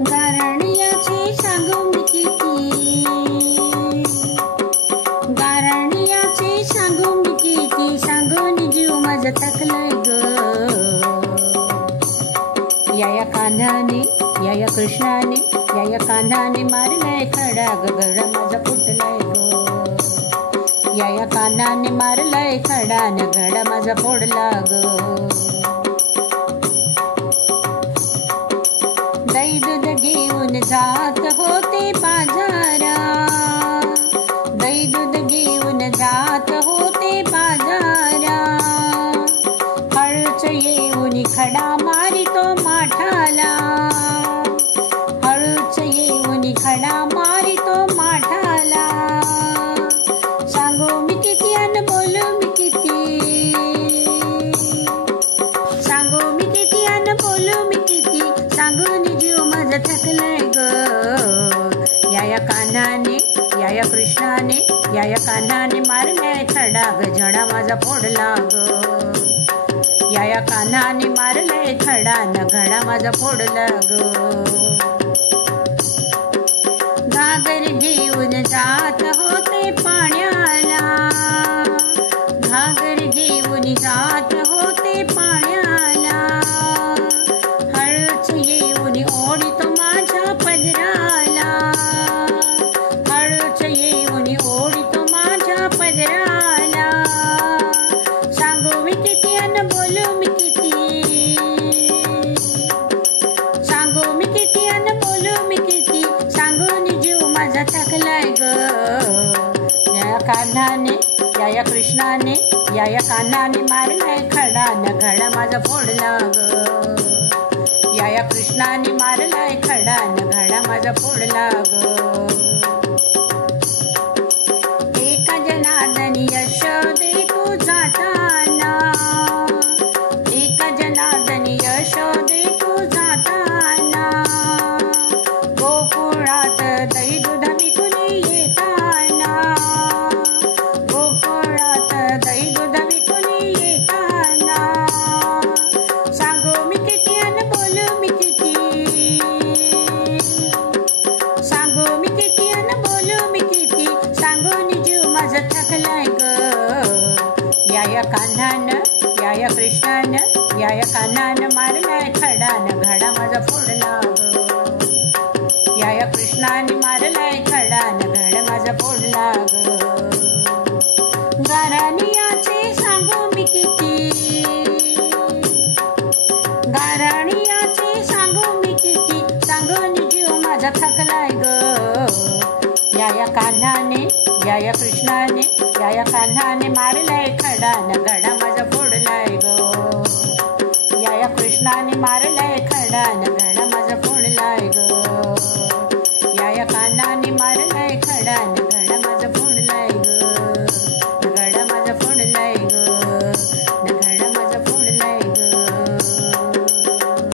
गारणियाचे सांगू मी किती, गारणियाचे सांगू मी किती, सांगून जीव माझा थकलाय ग. या कान्हाने या कृष्णाने या कान्हाने मारलाय खडा ग, घडा माझा फुटलाय ग. या कान्हाने मारलाय खडा न घडा माझा फोडला ग. दही दूध घेऊन जात होते बाजारा, दही दूध घेऊन जात होते बाजारा, हळूच येऊन खडा मारितो माठाला, हळूच येऊन खडा मारितो माठाला. सांगू मी किती अन बोलू मी किती, सांगू मी किती अन बोलू मी किती, सांगून जीव माझा थकलाय ग. या कान्हाने या कृष्णाने या कान्हाने मारलाय खडा ग, झडा माझा फोडला ग. या कान्हाने मारलाय खडा न घडा माझा फोडला ग. घागर घेऊन जात होते पाण्याला, घागर घेऊन जात होते पाण्याला, हळूच येऊन ओढतो माझ्या पदराला, हळूच येऊन ओढतो माझ्या पदराला. सांगू मी किती अन बोलू मी किती, सांगू मी किती अन बोलू मी किती, सांगून जीव माझा थकलाय ग. या कान्हाने या कृष्णाने या कान्हाने मारलाय खडा न घडा माझा फोडला ग. या कृष्णाने मारलाय खडा न घडा माझा फोडला ग. एका जनार्दनी यशोदे तू जाताना, एका जनार्दनी यशोदे तू जाताना, गोकुळात दही दूध विकून येताना, गोकुळात दही दूध विकून येताना. सांगू मी किती अन बोलू मी किती, सांगू मी किती अन बोलू मी किती, सांगून जीव माझा थकलाय ग. या कान्हानं या कृष्णानं या कान्हानं मारलाय खडा न घडा माझा फोडला ग. या कृष्णाने मारलाय खडा न घडा माझा फोडला ग. गारणियाचे सांगू मी किती, गारणियाचे सांगू मी किती, सांगून जीव माझा थकलाय ग. या कान्हाने या कृष्णाने या कान्हाने मारलाय खडा न घडा माझा फोडलाय ग. या कृष्णाने मारलाय खडा न